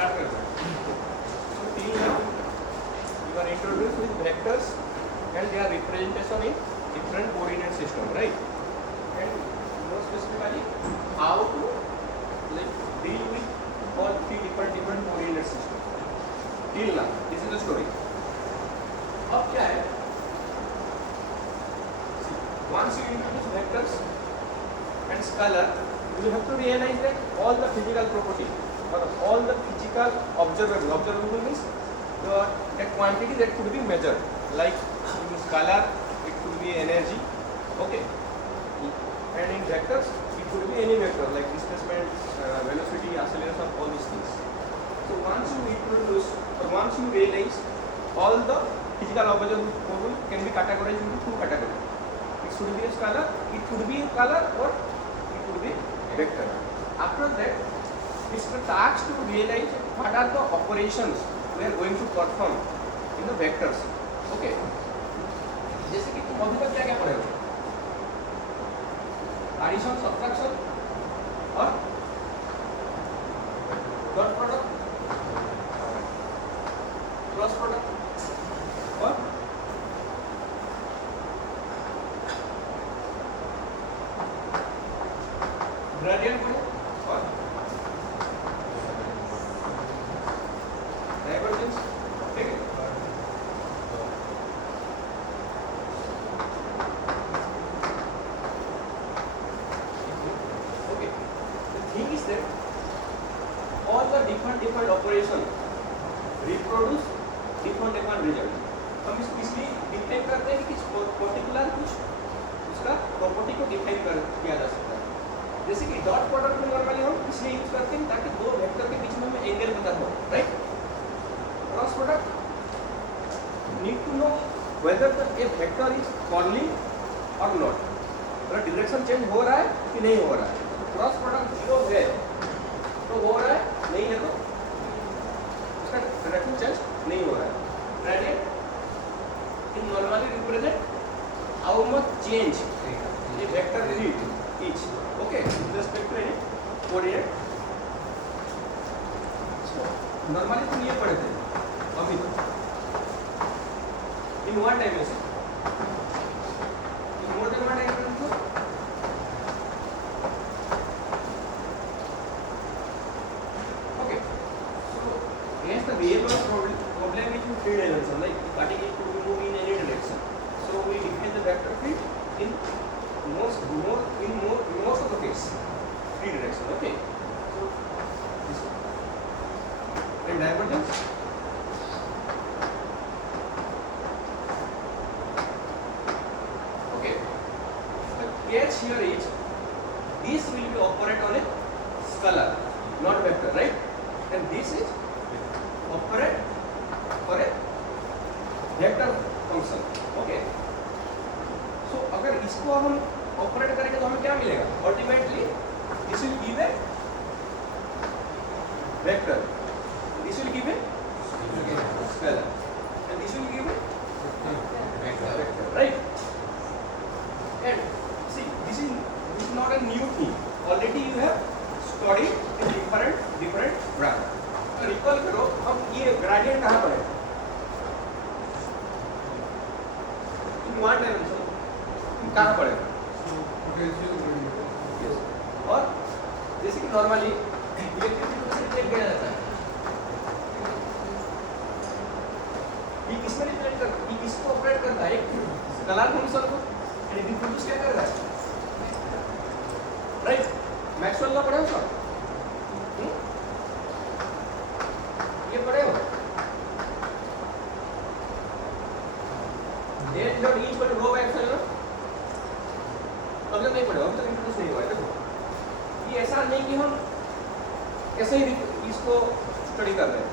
Start करते हैं. So till now you are introduced with vectors and their representation in different coordinate system, right? And more specifically how to like deal with all three different coordinate system. Till now this is the story. अब क्या है? Once you introduce vectors and scalar, you have to realize that all the physical property or all the physical observable means the quantity that could be measured, like in scalar it could be energy, okay, and in vectors it could be any vector like displacement, velocity, acceleration, all these things. So once you introduce or once you realize all the physical observable can be categorized into two categories. It should be a scalar, it could be a scalar, or it could be a vector. After that, it's the task to realize what are the operations we are going to perform in the vectors. Okay. जैसे कि तुम अभी तक क्या क्या पढ़े हो? Addition, subtraction और dot product, cross product और ग्रेडियंट पढ़े और डाइवर्जेंस. ठीक है. Okay. The thing is that all the different operation reproduce different result. हम इसको इसलिए डिफाइन करते हैं कि किस पर्टिकुलर कुछ उसका प्रॉपर्टी को डिफाइन किया जा सकता है. जैसे कि डॉट प्रोडक्ट में नॉर्मली हम इसलिए यूज करते हैं ताकि दो वेक्टर के बीच में हमें एंगल पता हो, right. Cross product need to know whether the A vector is curling और नॉट, अगर डायरेक्शन चेंज हो रहा है कि नहीं हो रहा है. क्रॉस प्रोडक्ट जीरो है तो हो रहा है, नहीं है तो उसका डायरेक्शन चेंज नहीं हो रहा है. Gradient in normally represent how much change A vector each, okay, with respect to any coordinate. So normally तुम ये पढ़े थे अभी in one dimension, in more than one dimension तो okay. So here's the real world problem with three dimension, like particle could be moving in any direction. So we define the vector field in most of the case three direction, okay. So this one and divergence okay. The catch here is this will be operate on a scalar, not vector, right, and this is operate for a vector function, okay. So अगर इसको हम operate करेंगे तो हमें क्या मिलेगा? Ultimately this will give a vector, this will give a scalar and this will give a vector, right. And see this is not a new thing, already you have studied in different branch. Recall करो अब ये gradient कहाँ पर है? In one dimension कहाँ पर है? और जैसे कि नॉर्मली इलेक्ट्रिसिटी से रिलेट किया जाता है, ये किसमें रिलेट करता है? ये किसको ऑपरेट करता है? एक स्केलर फंक्शन को रिप्रोड्यूस क्या कर रहा है, राइट. मैक्सवेल लॉ पढ़े हो सर? ये पढ़े हो? Del dot E equal to rho by epsilon. अब तक नहीं पढ़े, अब तक इंट्रोड्यूस नहीं हुआ है. देखो ये ऐसा नहीं कि हम ऐसे ही इसको स्टडी कर रहे हैं.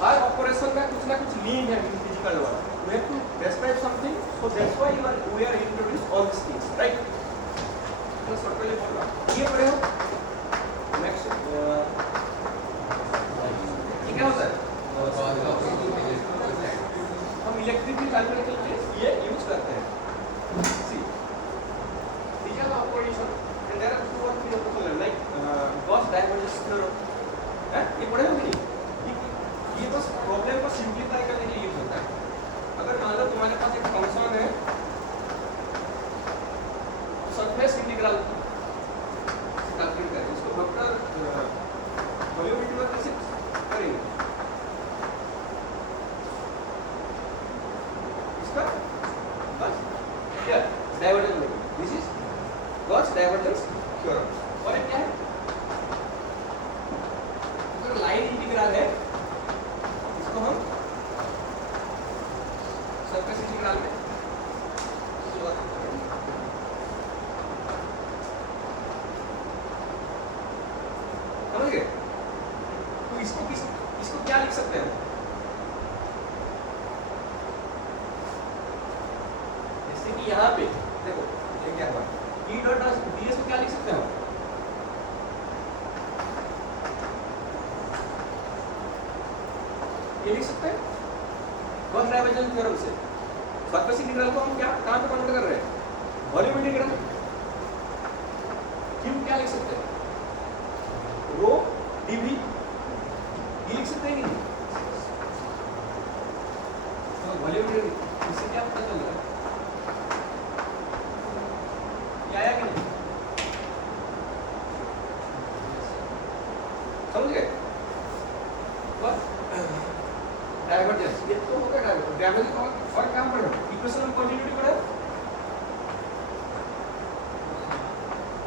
हर ऑपरेशन का कुछ ना कुछ मीन है फिजिकल वाला. We have to describe something, so that's why we are introduce all this things, right. तो सर्कल बोल रहा ये पढ़े हो नेक्स्ट ये क्या होता है? हम इलेक्ट्रिक फील्ड कैलकुलेट के लिए ये यूज करते हैं. सी these are the operation and there are two or three operations like Gauss divergence theorem है, ये पढ़े हो कि नहीं? ये बस प्रॉब्लम को सिंप्लीफाई करने के लिए यूज होता है। अगर मान लो तुम्हारे पास एक फंक्शन है सरफेस इंटीग्रल कैलकुलेट करें, इसको वेक्टर वॉल्यूमेट्री में कैसे करेंगे? इसका बस क्या divergence theorem, this is Gauss divergence theorem. और ये क्या है? अगर लाइन इंटीग्रल है इसको हम सरफेस इंटीग्रल में समझ गए? तो इसको क्या लिख सकते हैं? जैसे कि यहाँ पे देखो ये क्या हुआ, E डॉट ds को क्या लिख सकते हैं हम? ये लिख सकते हैं गॉस डाइवर्जेंस थ्योरम से। सरफेस इंटीग्रल को हम क्या कहाँ पे कन्वर्ट कर रहे हैं? Volume integral. क्यों क्या लिख सकते हैं? रो dv ये लिख सकते हैं कि नहीं? तो वॉल्यूम इंटीग्रल इससे क्या पता चल रहा है? ये आया कि नहीं? समझ गए? डाइवर्जेंस ये तो होगा डाइवर्जेंस और काम पढ़ो, इक्वेशन ऑफ कंटिन्यूटी पढ़ो,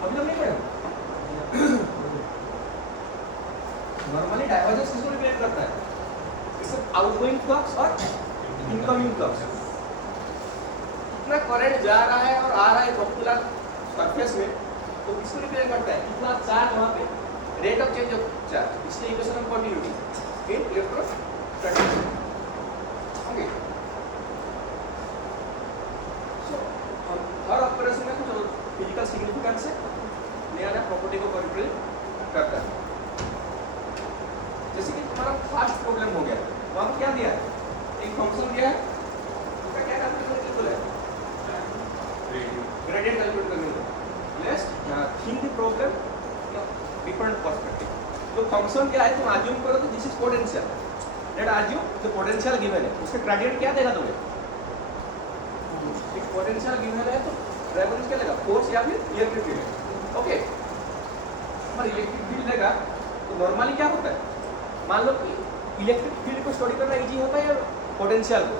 अभी तो नहीं पढ़े। नॉर्मली डाइवर्जेंस किसको रिप्रेजेंट करता है? इससे आउटगोइंग फ्लक्स और इनकमिंग फ्लक्स। कितना करंट जा रहा है और आ रहा है पर्टिकुलर सरफेस में, तो किसको रिप्रेजेंट करता है? कितना चार्ज वहां पे, rate of change of charge, इसलिए equation of continuity in electrostatics. Okay, so हम हर ऑपरेशन में कुछ फिजिकल सिग्निफिकेंस है, नया नया प्रॉपर्टी को रिप्रेजेंट करता है। जैसे कि तुम्हारा फर्स्ट प्रॉब्लम हो गया, वहां पर क्या दिया है? एक फंक्शन दिया है, उसका क्या कैलकुलेट करने को है? ग्रेडियंट कैलकुलेट करने को। Let's think the problem different perspective. तो फंक्शन क्या है तुम अज्यूम करो, तो this is potential. Late assume the potential given है, उसका ग्रेडियंट क्या देगा तुम्हें? एक पोटेंशियल गिवन है तो डाइवर्जेंस क्या लेगा? फोर्स या फिर इलेक्ट्रिक फील्ड। ओके, पर इलेक्ट्रिक फील्ड लेगा तो नॉर्मली क्या होता है? मान लो कि इलेक्ट्रिक फील्ड को स्टडी करना इजी होता है या पोटेंशियल को?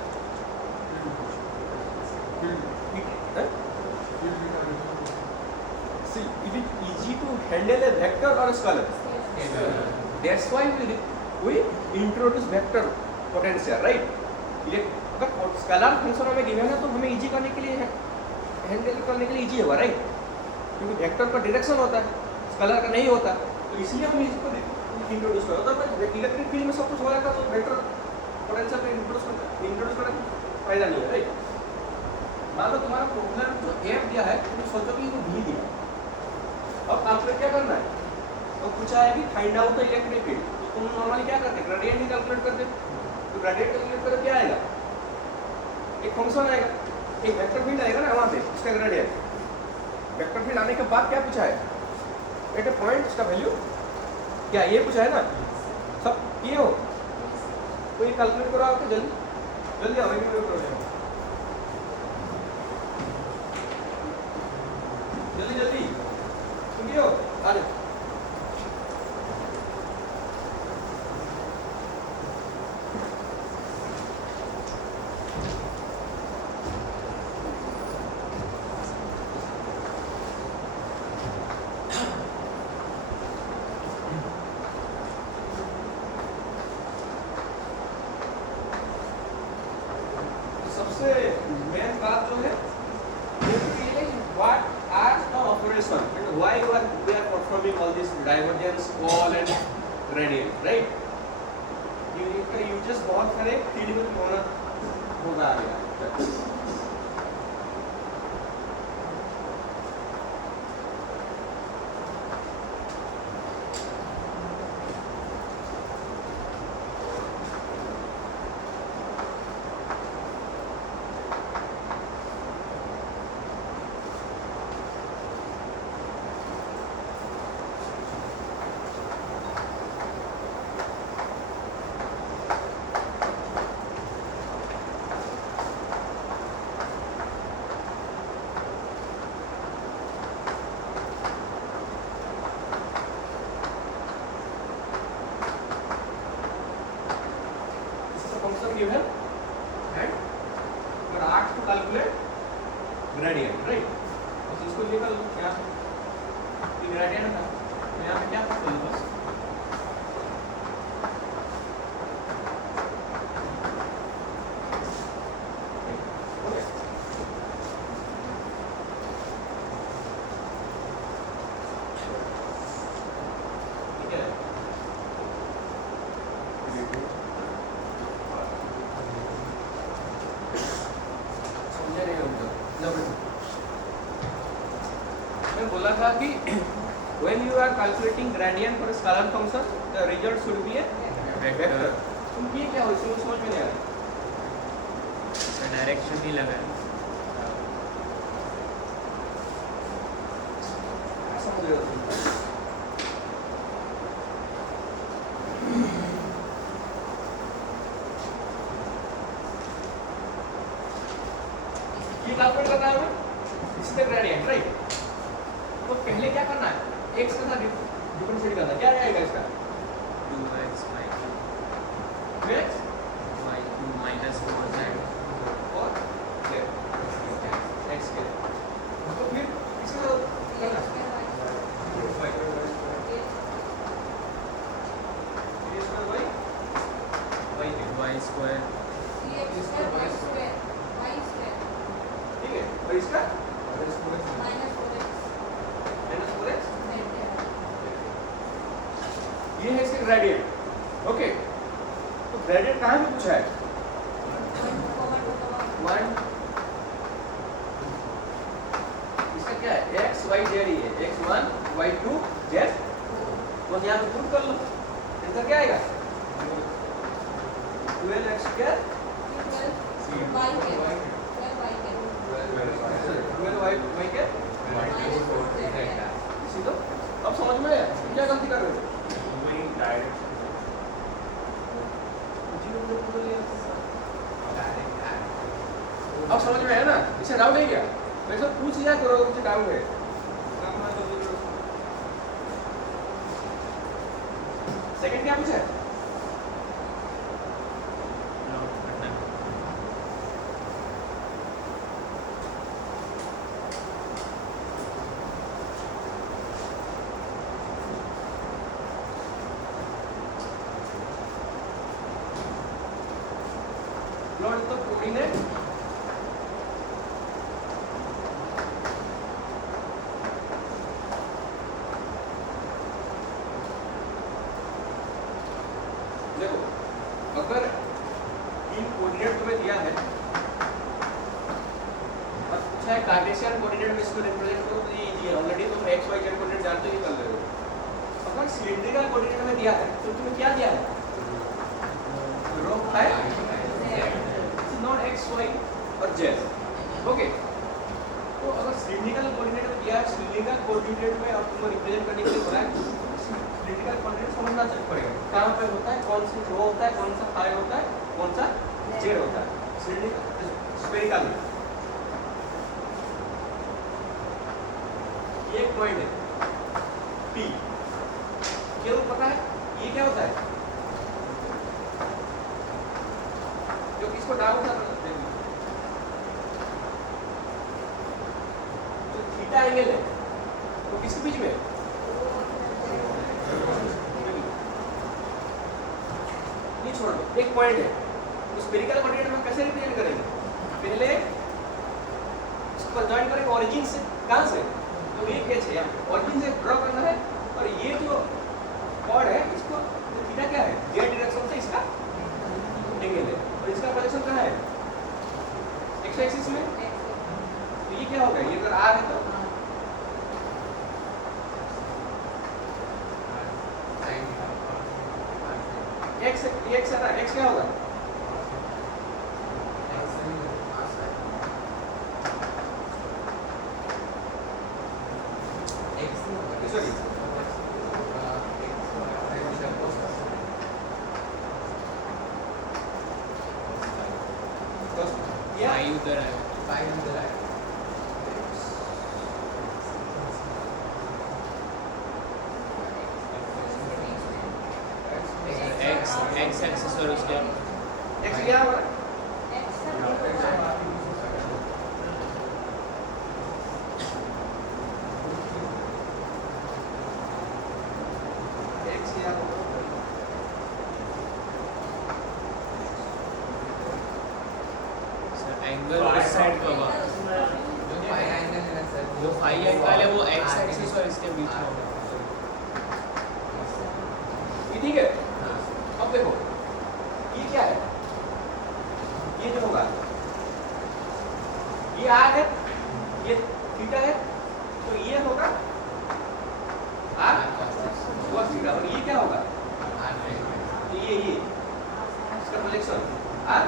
See, it is easy to handle a vector or a scalar. That's why we introduce vector potential, right? अगर स्केलर फंक्शन हमें गिवन है तो हमें इजी करने के लिए हैंडल करने के लिए इजी होगा, राइट? क्योंकि वेक्टर का डायरेक्शन होता है, स्केलर का नहीं होता, तो इसलिए हम इसको इंट्रोड्यूस करो। तो इलेक्ट्रिक फील्ड में सब कुछ हो रहा था, तो वेक्टर पोटेंशियल को इंट्रोड्यूस करने फायदा नहीं है, राइट? मान लो तुम्हारा प्रॉब्लम जो एफ दिया है, तुम सोचो कि वो भी दिया, अब आपको क्या करना है? तो पूछा है कि find out the electric field, तो तुम नॉर्मली क्या करते? ग्रेडियंट ही कैलकुलेट करते। तो ग्रेडियंट कैलकुलेट करो क्या आएगा? एक फंक्शन आएगा, एक वेक्टर फील्ड आएगा ना वहाँ पे, उसका ग्रेडियंट। वेक्टर फील्ड आने के बाद क्या पूछा है? एट ए पॉइंट इसका वैल्यू क्या, ये पूछा है ना? सब किए हो तो ये कैलकुलेट करो, आपको जल्दी जल्दी आओ, जल्दी जल्दी सुनिए हो आ जाओ। सबसे मेन बात जो है, what are the operation and why we are performing all this divergence, call and gradient, right? इसका यूजेस बहुत सारे फील्ड में होना होगा आगे। given and you are asked to calculate gradient, right? तो इसको ये कर लो यहाँ पे gradient था, तो यहाँ पे क्या था बस बोला था कि when you are calculating gradient for a scalar function the result should be a vector. तुम ये क्या हो इसमें समझ में नहीं आ रहा डायरेक्शन नहीं लगा है समझ रहे हो तुम ये कैलकुलेट करना है हमें इससे ग्रेडियंट राइट तो पहले क्या करना है x के साथ डिफरेंशिएट करना है क्या रहेगा इसका 2x x y2 minus 4z और z x के तो फिर इसका करना है y square ठीक है और इसका ये है इसका ग्रेडियंट ओके तो ग्रेडियंट कहाँ पे पूछा है 1 इसका क्या है x y z ही है x1 y2 z तो यहाँ पे पुट कर लो इसका क्या आएगा 12x square 12y के इसी तो अब समझ में आया क्या गलती कर रहे हो अब समझ में आया ना इसे डाउट नहीं क्या वैसे पूछ लिया करो मुझे डाउट है सेकंड क्या पूछा है प्लॉट तो कोऑर्डिनेट देखो अगर इन कोऑर्डिनेट तुम्हें दिया है और पूछा है कार्टेशियन कोऑर्डिनेट में इसको रिप्रेजेंट करो तो ये इजी है ऑलरेडी तुम x y z कोऑर्डिनेट जानते ही कर रहे हो अगर सिलिंड्रिकल कोऑर्डिनेट में दिया है तो तुम्हें क्या दिया है रो है नॉट x y और z ओके तो अगर सिलिंड्रिकल कोऑर्डिनेट में दिया है सिलिंड्रिकल कोऑर्डिनेट में अब तुमको रिप्रेजेंट करने के लिए बोला है सिलिंड्रिकल कोऑर्डिनेट समझना चाहिए पड़ेगा कहां पे होता है कौन सी रो होता है कौन सा फाई होता है कौन सा z होता है सिलिंड्रिकल स्फेरिकल में ये एक पॉइंट है p क्या पता है ये क्या होता है क्योंकि इसको डाउन कर सकते हैं तो थीटा एंगल है तो किसके बीच में ये छोड़ दो एक पॉइंट है तो स्फेरिकल कोऑर्डिनेट में कैसे रिप्रेजेंट करेंगे पहले इसको जॉइन करेंगे ओरिजिन से कहां से तो ये कैच है यहाँ ओरिजिन से ड्रॉ करना है और ये जो कॉर्ड है इसको तो थीटा क्या है z डायरेक्शन से इसका एंगल है और इसका पोजीशन कहाँ है x एक्सिस में तो ये क्या होगा ये अगर r है तो x x है ना x क्या होगा सॉरी उधर है x एक्सिस और उसके x क्या है हमारा x क्या होगा सर एंगल उस साइड का होगा जो फाई एंगल है वो x एक्सिस और इसके बीच में होगा ये ठीक है अब देखो ये क्या है ये जो होगा ये r है ये थीटा है तो ये होगा r cos थीटा और ये क्या होगा तो ये इसका प्रोजेक्शन r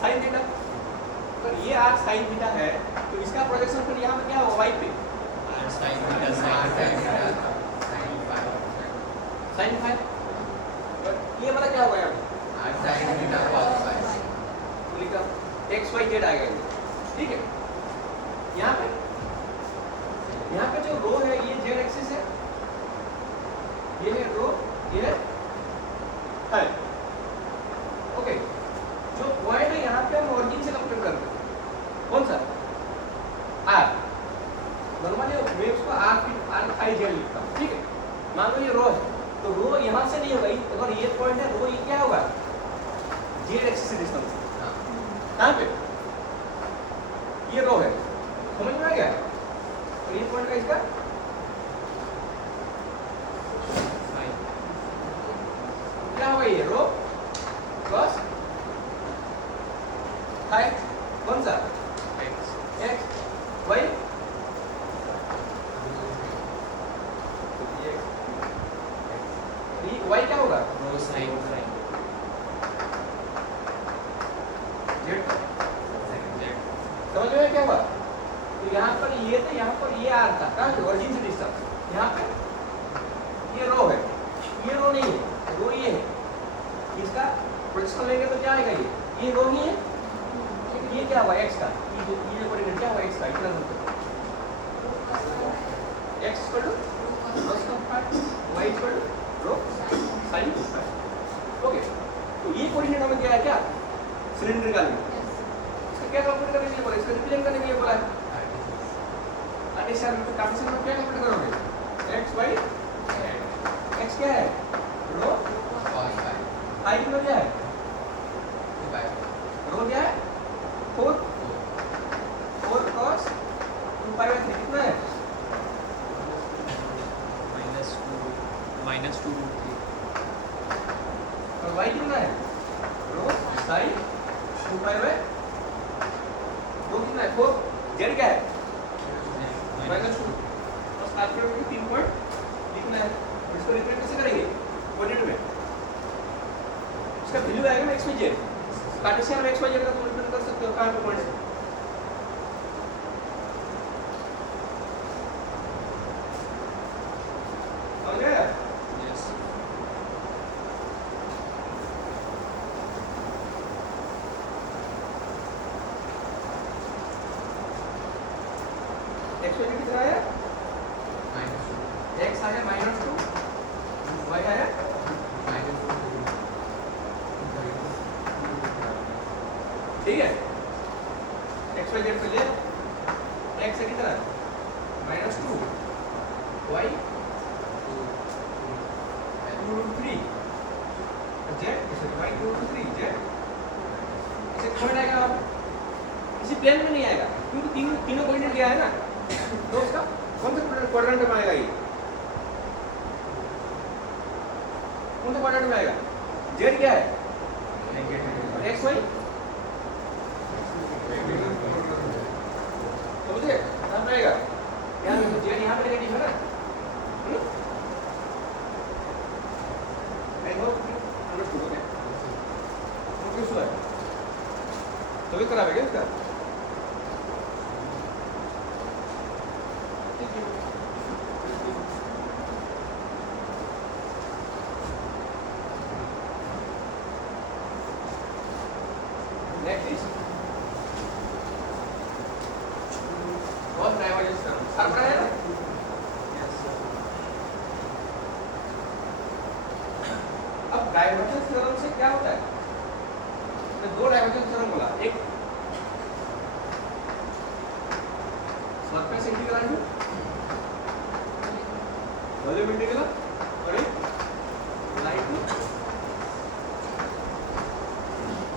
sin थीटा तो ये r sin थीटा है तो इसका प्रोजेक्शन फिर यहाँ पे क्या होगा y पे r sin theta sin sin phi और ये वाला क्या होगा यहाँ पे लिखा x y z आएगा ये ठीक है यहाँ पे जो रो है ये z एक्सिस है ये है रो ये है हाई ओके जो पॉइंट है यहाँ पे हम ओरिजिन से कंपेयर करते हैं कौन सा r नॉर्मली वेव्स को r फाई z लिखता हूँ ठीक है मान लो ये रो है तो रो यहाँ से नहीं होगा अगर ये पॉइंट है रो ये क्या होगा z एक्सिस से डिस्टेंस कहाँ पे ये रो है समझ में आ गया और ये पॉइंट का इसका फाई क्या होगा ये रो cos फाई कौन सा x x y ये y क्या होगा रो sin फाई z z समझ में क्या हुआ तो यहाँ पर ये था यहाँ पर ये r था कहाँ पे ओरिजिन से डिस्टेंस यहाँ पे ये रो है ये रो नहीं है रो ये है इसका प्रोजेक्शन लेंगे तो क्या आएगा ये रो ही है लेकिन ये क्या हुआ x का ये जो कोऑर्डिनेट क्या हुआ x का इतना x equal to cos phi y equal to rho sin phi okay तो ये कोऑर्डिनेट हमें दिया है क्या सिलेंड्रिकल में इसका क्या कैलकुलेट करने के लिए बोला इसका रिप्रेजेंट करने के लिए बोला है अरे सर तो काफी समय क्या कैलकुलेट करोगे x y x क्या है रो फाई की क्या है रो क्या है 4 cos 2 पाई बाय 3 कितना है -2 रूट 3 और y कितना है रो sin 2 पाई बाय रो कितना है 4 z क्या है -2 और साथ में 3 पॉइंट लिखना है इसको रिप्रेजेंट कैसे करेंगे कोऑर्डिनेट में इसका वैल्यू आएगा ना x y z कार्टेशियन में x y z का तुम रिप्रेजेंट कर सकते हो कहां पे पॉइंट से समझ गए यस x y z कितना है x आया -2 y आया ठीक है x y z से ले x है कितना -2 y 2√3 z इसे y 2√3 z इसे पॉइंट आएगा आप इसी प्लेन में नहीं आएगा क्योंकि तीनों कोऑर्डिनेट दिया है ना तो उसका कौन सा क्वाड्रेंट में आएगा ये कौन सा क्वाड्रेंट में आएगा z क्या है x y तो मुझे कहाँ पे आएगा यहाँ पे z यहाँ पे नेगेटिव है ना I hope understood okay okay so है तो भी करावे क्या इसका नेक्स्ट इज बहुत डाइवर्जेंस थ्योरम सर पढ़ा है ना अब डाइवर्जेंस थ्योरम से क्या होता है तो दो डाइवर्जेंस थ्योरम बोला, एक सरफेस इंटीग्रल है, वॉल्यूम इंटीग्रल, और एक लाइन टू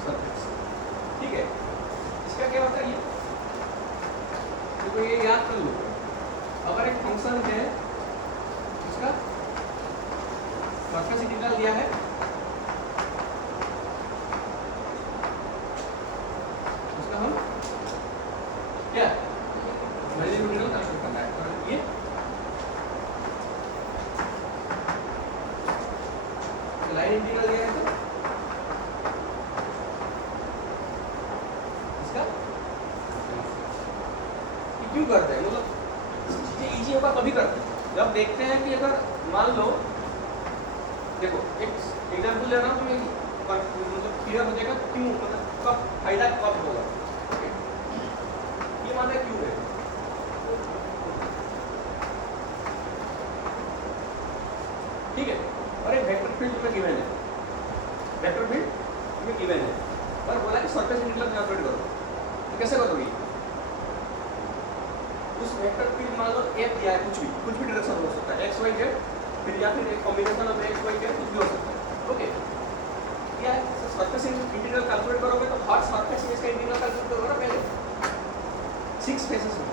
सरफेस। ठीक है, इसका क्या होता है ये, देखो ये याद कर लो, अगर एक फंक्शन है इसका सरफेस इंटीग्रल दिया है, उसका हम क्या वॉल्यूम इंटीग्रल कंसीडर करना है, और ये लाइन इंटीग्रल दिया है तो इसका ये क्यों करते हैं, मतलब चीजें इजी होगा कभी करते हैं जब देखते हैं कि अगर मान लो, देखो एक एग्जांपल ले रहा हूँ, मतलब क्लियर हो जाएगा क्यों, मतलब कब फायदा कब होगा। ये मान क्यों है, ठीक है, और एक वेक्टर फील्ड में गिवन है, वेक्टर फील्ड में गिवन है, और बोला कि सरफेस इंटीग्रल कैलकुलेट करो, तो कैसे करोगे, उस वेक्टर फील्ड मान लो f दिया है, कुछ भी डायरेक्शन हो सकता है, x y z, फिर या फिर एक combination of x y z कुछ भी हो सकता है। ओके, क्या है, सरफेस इंटीग्रल कैलकुलेट करोगे तो हर सरफेस में इसका इंटीग्रल कैलकुलेट करोगे ना पहले 6 फेसेस में,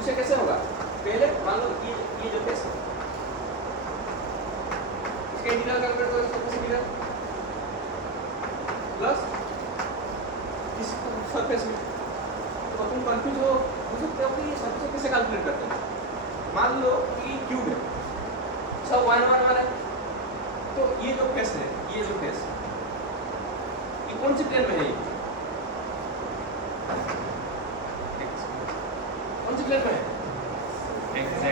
इसे कैसे होगा, पहले मान लो ये जो फेस है इसका इंटीग्रल कैलकुलेट करोगे, सरफेस इंटीग्रल प्लस इस सरफेस में, तो तुम कंफ्यूज हो सकते हो कि ये सरफेस कैसे कैलकुलेट करते हैं। मान लो कि क्यूब है, सब 1 1 1 है, तो ये जो फेस है, ये जो फेस ये कौन सी प्लेन में है, ये कौन सी प्लेन में है, X Z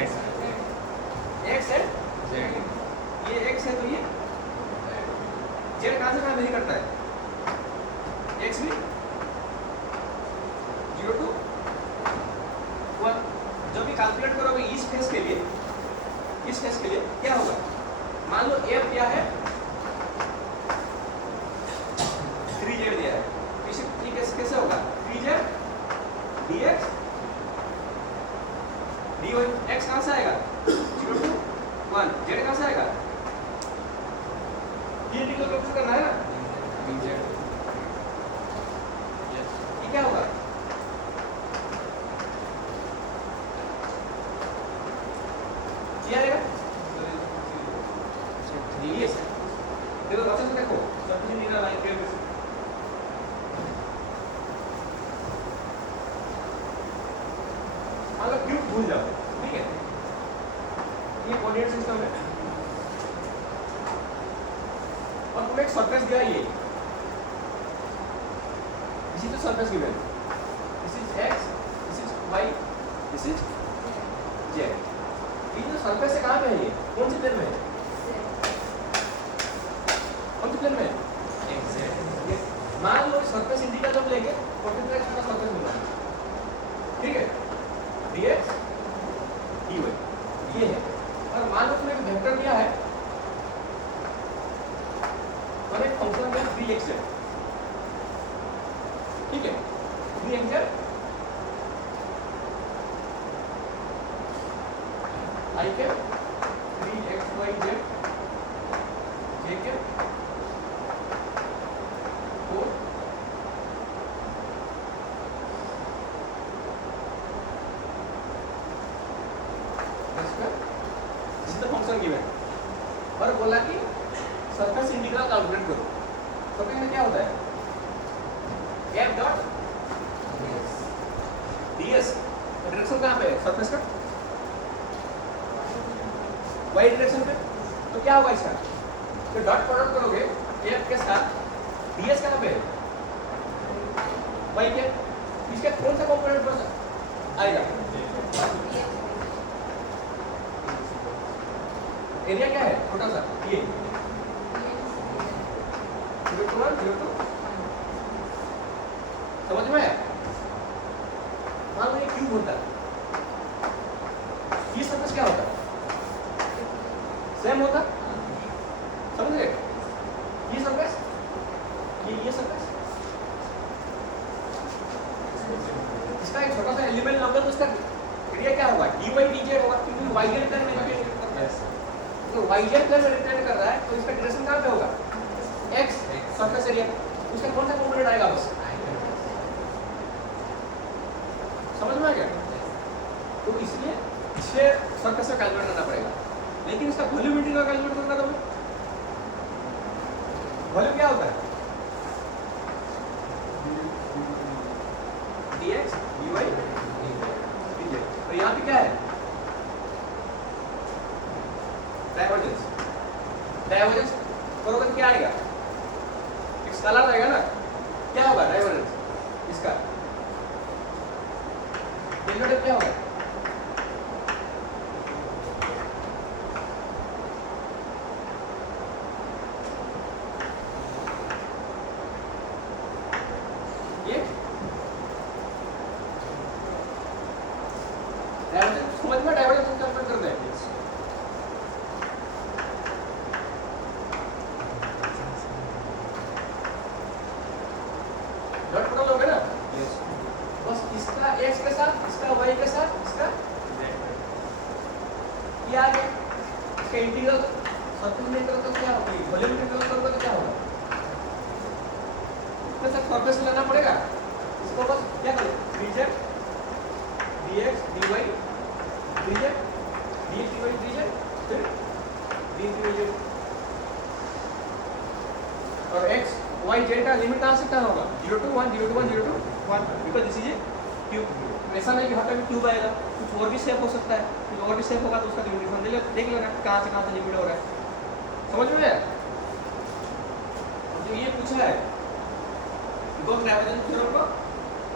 x है, Z ये x है, तो ये z कहाँ से कहाँ वेरी करता है, x भी 0 to 1, जब भी कैलकुलेट करोगे इस फेस के लिए, इस फेस के लिए क्या होगा, मान लो f क्या है 3z दिया है, इसी कैसे होगा 3z dx dy, x कहाँ से आएगा 0 to 1, z कहाँ से आएगा, ये इंटीग्रल कैलकुलेट करना है ना, Z ये क्या होगा, ये आएगा, ये देखो अच्छे से देखो, सब कुछ निकल लाइन के से, मतलब क्यूब भूल जाओ, ठीक है, ये कोऑर्डिनेट सिस्टम है, और तुम्हें एक सरफेस दिया है, ये इसी तो surface given, this is x, this is y, this is z, ये जो सरफेस है कहाँ पे है, ये कौन सी प्लेन में है, कौन सी प्लेन में है, X Z मान लो सरफेस इंटीग्रल जब लेंगे 43 का सरफेस मिला, ठीक है, dx dy ये है, और मान लो तुम्हें एक वेक्टर दिया है और एक फंक्शन है 3x है, ठीक है, 3x है I के 3xy z j के 4 फंक्शन गिवन, और बोला कि सरफेस इंटीग्रल कैलकुलेट करो, तो इसमें क्या होता है f डॉट ds, डायरेक्शन कहाँ पे है सरफेस का, y डायरेक्शन पे, तो क्या होगा इसका, तो डॉट प्रोडक्ट करोगे f के साथ ds कहाँ पे है, y के, इसके कौन सा कंपोनेंट पर आएगा, एरिया क्या है छोटा सा, ये 0 to 1 0 to, समझ में आया, मान लो ये क्यूब होता है, ये सरफेस क्या होता है, सेम होता, समझ गए, ये सरफेस, ये सरफेस इसका एक छोटा सा एलिमेंट लोगे तो उसका एरिया क्या होगा, dy dz होगा, क्योंकि yz प्लेन में रिप्रेजेंट करता है, तो yz प्लेन में रिप्रेजेंट कर रहा है, तो इसका डायरेक्शन कहां पे होगा, x सरफेस एरिया, उसका कौन सा कंपोनेंट आएगा बस, समझ में आ गया। तो इसलिए इसे सरफेस का कैलकुलेट करना पड़ेगा, लेकिन इसका वॉल्यूम इंटीग्रल कैलकुलेट करना तो वॉल्यूम क्या होता है, dx dy dz, तो यहाँ पे क्या है, डाइवर्जेंस, डाइवर्जेंस करोगे तो क्या आएगा, एक स्केलर आएगा ना, क्या होगा डाइवर्जेंस इसका, डेल्टा क्या होगा, ये डाइवर्जेंस समझ में, डाइवर्जेंस कैलकुलेट करते हैं, डॉट प्रोडक्ट हो गया ना, बस इसका x के साथ, इसका y के साथ, इसका ये आ गया, इसका इंटीग्रल सर्कल में करोगे तो क्या होगा, वॉल्यूम इंटीग्रल करोगे तो क्या होगा, इसमें से सरफेस लेना पड़ेगा, इसको बस क्या करो, dz dx dy dz dx dy dz फिर dx dz, और x y z का लिमिट कहां से कहां होगा, 0 to 1 0 to 1 0 to 1, because this is a cube, ऐसा नहीं कि हर टाइम क्यूब आएगा, कुछ और भी शेप हो सकता है, कुछ और भी शेप होगा तो उसका लिमिट हम देख लेना कहां से लिमिट हो रहा है, समझ में आया। जो ये पूछा है गॉस डाइवर्जेंस थ्योरम को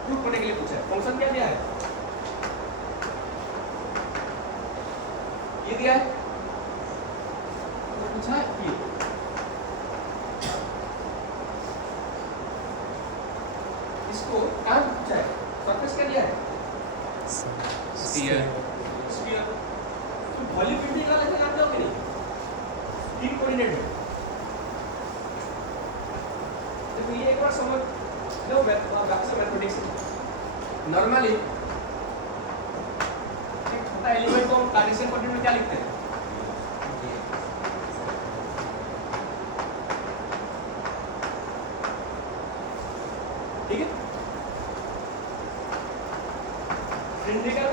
प्रूव करने के लिए पूछा है, फंक्शन क्या दिया है, ये दिया है, तो पूछा है ये, इसको कहां पूछा है, सरफेस क्या दिया है, स्फीयर, स्फीयर, तो वॉल्यूम इंटीग्रल ऐसे जानते हो कि नहीं, तीन कोऑर्डिनेट है, देखो ये एक बार समझ लो, मैथमेटिक्स नॉर्मली एक छोटा एलिमेंट को हम कार्टेशियन कोऑर्डिनेट में क्या लिखते हैं, ठीक है, सिलिंड्रिकल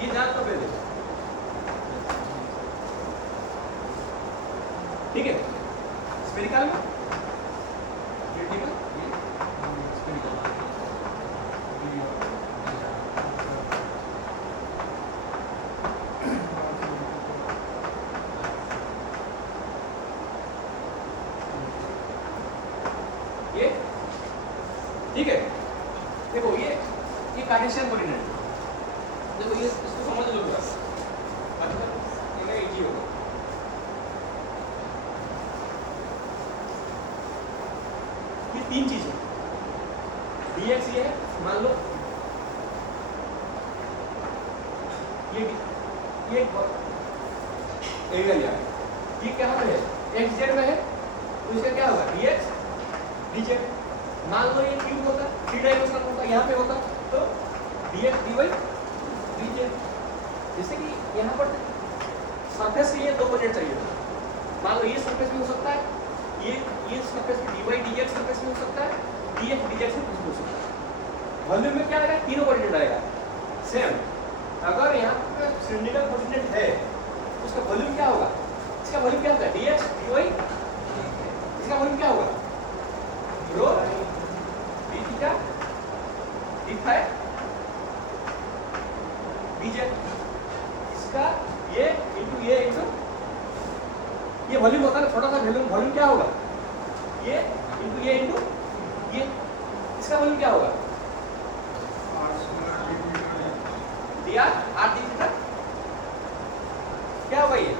ये जान लो पहले, ठीक है, स्फेरिकल में ये ठीक है, ये स्फेरिकल, ये ठीक है, देखो ये कार्टेशियन कोऑर्डिनेट, देखो ये इसको समझ लो पूरा, मतलब ये इजी होगा, ये तीन चीजें dx ये है, मान लो ये एंगल यार, ये क्या है, x z में है, तो इसका क्या होगा, dx dz, मान लो ये क्यूब होता, थ्री डायमेंशनल होता, यहाँ पे होता तो dx dy dz, जैसे कि यहाँ पर सरफेस के ये दो कोऑर्डिनेट चाहिए, मान लो ये सरफेस भी हो सकता है, ये सरफेस dy dx सरफेस भी हो सकता है, dx dz सरफेस भी हो सकता है, वॉल्यूम में क्या आएगा, तीनों कोऑर्डिनेट आएगा सेम, अगर यहाँ पे सिलिंड्रिकल कोऑर्डिनेट है तो उसका वॉल्यूम क्या होगा, इसका वॉल्यूम क्या होगा, dx dy, इसका वॉल्यूम क्या होगा, rho d theta d phi dz, इसका ये इनटू ये वॉल्यूम होता है ना, छोटा सा वॉल्यूम क्या होगा, ये इनटू ये, इसका वॉल्यूम क्या होगा, dr r d थीटा क्या होगा, ये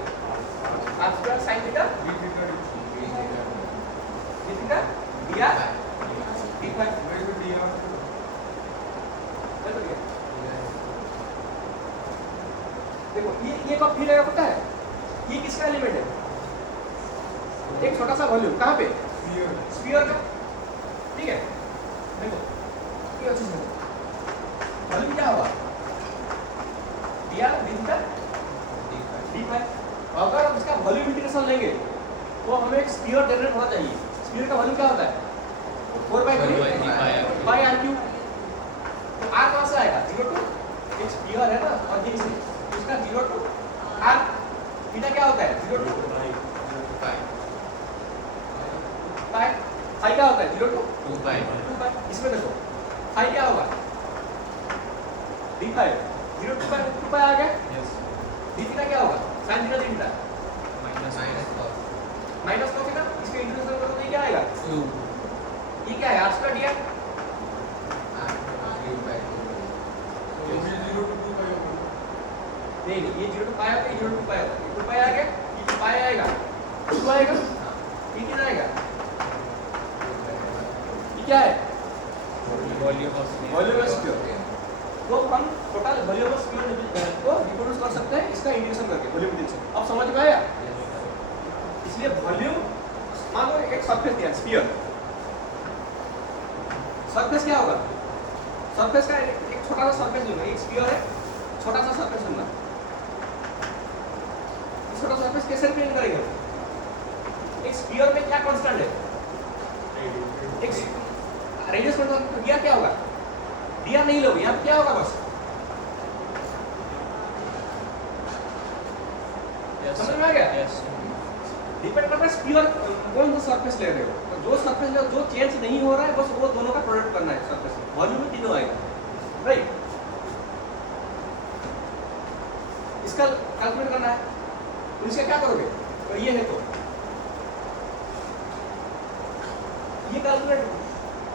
r square sin theta d theta dr d phi, देखो ये कब फील आएगा पता है, ये किसका एलिमेंट है, एक छोटा सा वॉल्यूम कहाँ पे, स्फीयर का, ठीक है। देखो ये अच्छे से वॉल्यूम क्या होगा, dr d theta d phi. अगर इसका वॉल्यूम इंटीग्रेशन लेंगे तो हमें एक स्फीयर जनरेट होना चाहिए। स्फीयर का वॉल्यूम क्या होता है, 4/3 पाई आर क्यूब। तो r कहाँ से आएगा, 0 टू, एक स्फीयर है ना और ये से उसका 0 टू r, थीटा क्या होता है 0 टू पाई, फाई क्या होता है 0 टू 2 पाई। इसमें देखो फाई क्या होगा, d फाई 0 टू पाई, 2 पाई आ गया। d थीटा क्या होगा, sin theta d theta minus cos theta, इसके इंटीग्रेशन करो तो ये क्या आएगा 2, ये क्या है r स्क्वायर dr, नहीं ये 0 टू पाई होता है, 0 टू पाई होता है, 2 पाई आ गया, ये 2 पाई आएगा, 2 आएगा, ये कितना आएगा, ये क्या है वॉल्यूम ऑफ स्फीयर। तो हम टोटल वॉल्यूम ऑफ स्फीयर को रिप्रोड्यूस कर सकते हैं इसका इंटीग्रेशन करके, वॉल्यूम इंटीग्रेशन। अब समझ में आया, इसलिए वॉल्यूम, मान लो एक सरफेस दिया स्फीयर, सरफेस क्या होगा, सरफेस का एक छोटा सा सरफेस लूंगा, एक स्फीयर है, छोटा सा सरफेस लूंगा, इस छोटा सरफेस कैसे रिप्रेजेंट करेंगे, एक स्फीयर में क्या कांस्टेंट है, एक रेडियस कांस्टेंट, तो क्या होगा, दिया नहीं लोगे, यहाँ क्या होगा बस, समझ में आ गया। डिपेंड करता है स्फीयर कौन सा सरफेस ले रहे हो, तो जो सरफेस ले जो चेंज नहीं हो रहा है बस वो दोनों का प्रोडक्ट करना है सरफेस में, वॉल्यूम में तीनों आएगा, राइट। इसका कैलकुलेट करना है, तो इसका क्या करोगे, तो ये है, तो ये कैलकुलेट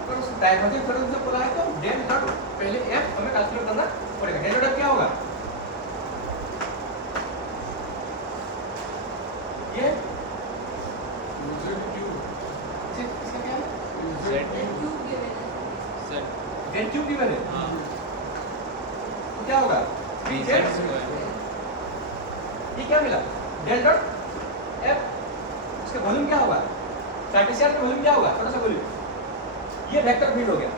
अगर डायवर्जेंस थ्योरम से बोला है तो डेल डॉट पहले f हमें कैलकुलेट करना पड़ेगा। डेल डॉट क्या होगा, ये इसका क्या है, डेल क्यूब की मैंने, तो क्या होगा 3z, ये क्या मिला डेल डॉट f, इसका वॉल्यूम क्या होगा, कार्टेशियन का वॉल्यूम क्या होगा, छोटा सा वॉल्यूम, ये वेक्टर फील्ड हो गया,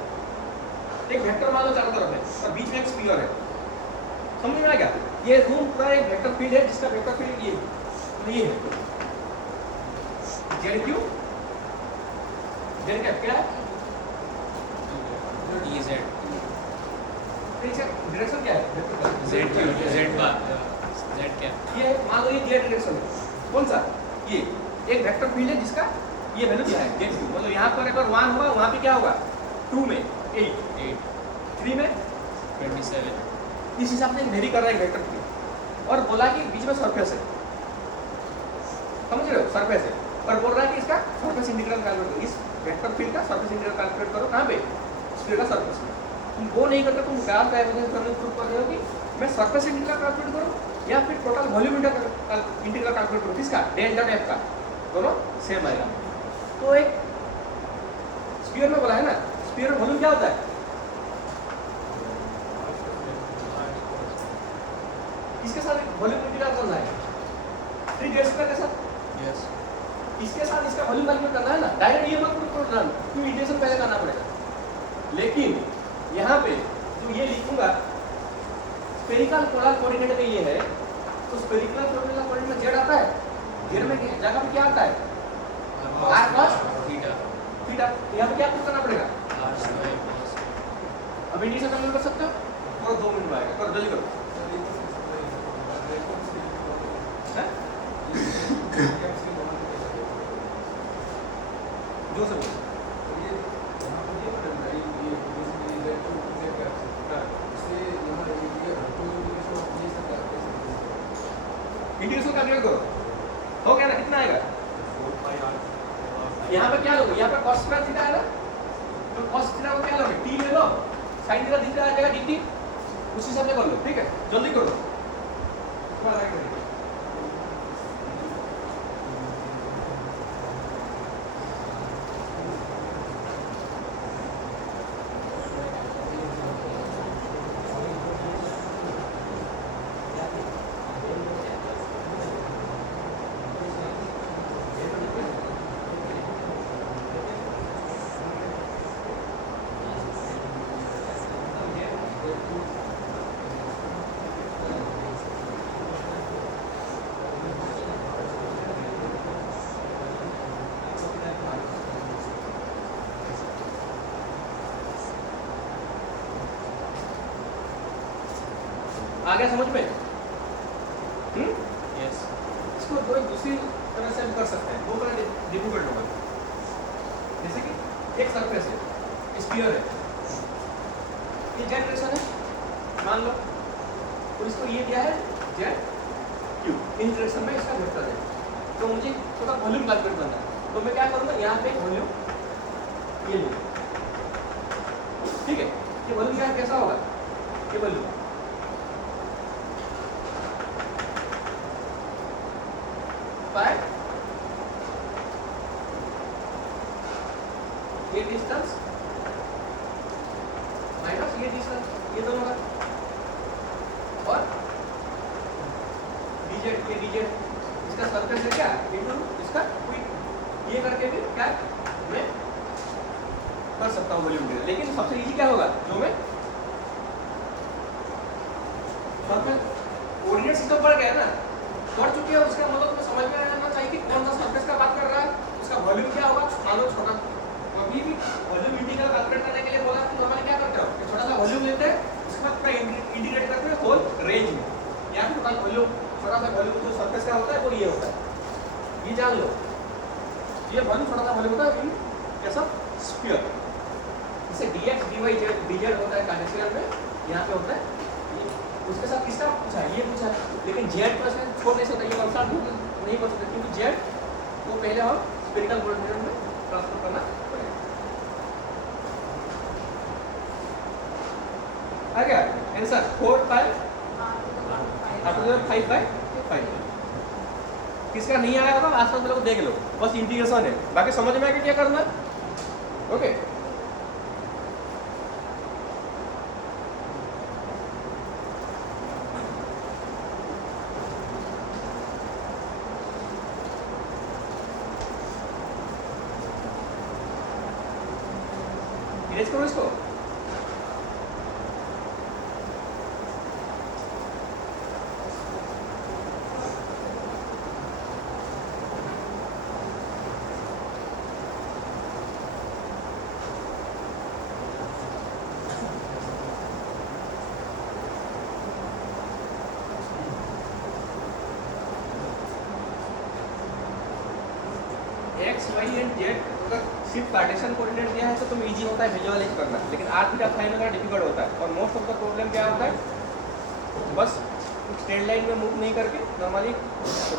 एक वेक्टर मान लो चारों तरफ है और बीच में एक स्फीयर है, समझ में आ गया। ये रूम पूरा एक वेक्टर फील्ड है जिसका वेक्टर फील्ड ये है, जेड क्यू, जेड कैप क्या है, dz, डायरेक्शन क्या है, z क्यू, z बार, z कैप, ये मान लो ये जेड डायरेक्शन है, कौन सा, ये एक वेक्टर फील्ड है जिसका ये वैल्यू क्या है जेड क्यू, मतलब यहाँ पर अगर 1 होगा वहाँ पे क्या होगा 2 में 8, 3 में 27, इस हिसाब से वेरी कर रहा है वेक्टर फील्ड, और बोला कि बीच में सरफेस है, समझ रहे हो सरफेस है, और बोल रहा है कि इसका सरफेस इंटीग्रल कैलकुलेट करो, इस वेक्टर फील्ड का सरफेस इंटीग्रल कैलकुलेट करो, कहाँ पे, स्फीयर का सरफेस में। तुम वो नहीं करते, तुम गाल डायवर्जेंस थ्योरम प्रूव कर रहे हो कि मैं सरफेस इंटीग्रल कैलकुलेट करूँ या फिर टोटल वॉल्यूम इंटीग्रल कैलकुलेट करूँ, किसका, डेल डॉट एफ का, दोनों सेम आएगा। तो एक स्फीयर में बोला है ना, स्फीयर में वॉल्यूम क्या होता है, इसके साथ वॉल्यूम इंटीग्रल करना है 3z स्क्वायर के साथ, यस, इसके साथ इसका वॉल्यूम कैलकुलेट करना है ना, डायरेक्ट ये मत करो, क्योंकि इंटीग्रेशन पहले करना पड़ेगा। लेकिन यहाँ पे जो ये लिखूंगा स्फेरिकल पोलर कोऑर्डिनेट में ये है, तो स्फेरिकल पोलर कोऑर्डिनेट में z आता है, z में जगह पे क्या आता है r cos थीटा, थीटा, यहाँ पे क्या पुट करना पड़ेगा, r स्क्वायर cos, अब इंटीग्रेशन कैलकुलेट कर सकते हो, और 2 मिनट में आएगा, करो जल्दी करो, हैं जो से बोलो, इंटीग्रेशन कैलकुलेट करो, हो गया ना, कितना आएगा, यहाँ पे क्या लोगे, यहाँ पे cos स्क्वायर थीटा है ना, तो cos थीटा को क्या लोगे, t ले लो, sin थीटा थीटा आ जाएगा dt, उसी हिसाब से कर लो, ठीक है, जल्दी करो, आ गया समझ में? Yes. इसको दो दूसरी तरह से हम कर सकते हैं, दो तरह डिफिकल्ट होगा। जैसे कि एक सरफेस है, स्फीयर है, ये जेड डायरेक्शन है मान लो, और इसको ये दिया है जेड क्यू, इन डायरेक्शन में इसका वेक्टर है। तो मुझे थोड़ा वॉल्यूम कैलकुलेट करना है, तो मैं क्या करूँगा, यहाँ पे वॉल्यूम ये लूँ, ठीक है। ये वॉल्यूम क्या कैसा होगा, ये वॉल्यूम बाय ये डिस्टेंस माइनस ये डिस्टेंस, ये दोनों का, और dz, ये dz इसका सरफेस है क्या, इनटू इसका क्विक, ये करके भी क्या मैं कर सकता हूँ वॉल्यूम डिवाइड। लेकिन सबसे इजी क्या होगा, जो मैं सरफेस कोऑर्डिनेट सिस्टम पढ़ गया ना, पढ़ चुके हो, उसका मतलब तुम्हें समझ में आना चाहिए कि कौन सा सरफेस का बात कर रहा है, उसका वॉल्यूम क्या होगा, मानो छोटा, कभी भी वॉल्यूम इंटीग्रल कैलकुलेट करने के लिए बोला तो नॉर्मली क्या करते हो, छोटा सा वॉल्यूम लेते हैं, उसके बाद पूरा इंटीग्रेट करते हैं होल रेंज में, या फिर टोटल वॉल्यूम, छोटा सा वॉल्यूम जो सरफेस का होता है वो ये होता है, ये जान लो, ये वॉल्यूम छोटा सा वॉल्यूम होता है इन केस ऑफ स्फीयर। जैसे dx dy dz होता है कार्टेशियन में, यहाँ पे होता है, उसके साथ किसका पूछा है, ये पूछा है, लेकिन z प्लस में छोड़ नहीं सकता, ये कंस्टेंट नहीं बन सकता, क्योंकि z को पहले हम स्फेरिकल कोऑर्डिनेट में ट्रांसफर करना पड़ेगा। आ गया आंसर 4 5 किसका नहीं आया होगा आसपास वालों को देख लो, बस इंटीग्रेशन है, बाकी समझ में आएगा क्या करना है। ओके इरेज करो इसको, एक्स वाई एंड जेड अगर सिर्फ कार्टेशियन कोऑर्डिनेट दिया है तो तुम इजी होता है विजुअलाइज करना, लेकिन आर थीटा फाइन वगैरह डिफिकल्ट होता है। और मोस्ट ऑफ द प्रॉब्लम क्या होता है, बस स्ट्रेट लाइन में मूव नहीं करके नॉर्मली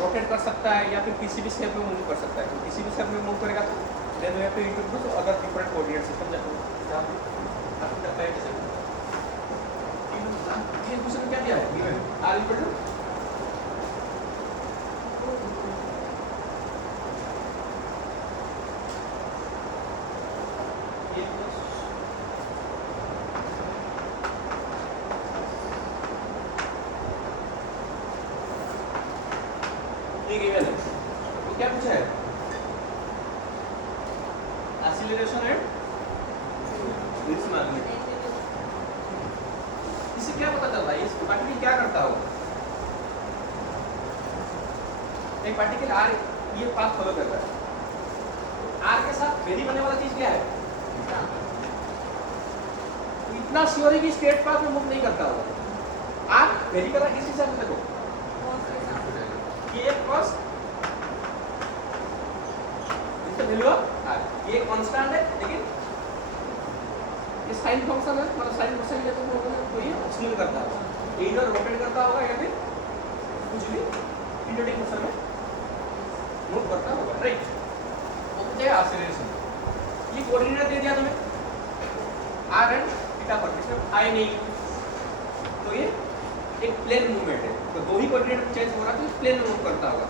रोटेट कर सकता है, या फिर किसी भी शेप में मूव कर सकता है। तो किसी भी शेप में मूव करेगा तो then we have to introduce other different coordinate system, जहाँ पे ये क्वेश्चन क्या दिया है, आर इक्वल टू गिवन है। तो क्या पूछा है, एक्सीलरेशन एंड इट्स मैग्नीट्यूड। इससे क्या पता चलता है इस पार्टिकल क्या करता होगा, एक पार्टिकल आर ये पाथ फॉलो कर रहा है, आर के साथ वेरी बनने वाला चीज क्या है, तो इतना श्योर है कि स्ट्रेट पाथ में मूव नहीं करता होगा। आर वेरी कर रहा है किस हिसाब से, देखो ये cos इसका वैल्यू ऑफ r, ये कांस्टेंट है, लेकिन ये साइन फंक्शन है, मतलब साइन फंक्शन ये तो ये ऑप्शनल करता है, इधर रोटेट करता होगा या फिर कुछ भी पीरियोडिक मोशन में मूव करता होगा, राइट। तो क्या है एक्सीलरेशन, ये कोऑर्डिनेट दे दिया तुम्हें r एंड थीटा पर, इसमें I नहीं, तो ये एक प्लेन मूवमेंट है, तो दो ही कोऑर्डिनेट चेंज हो रहा है तो प्लेन में मूव करता होगा।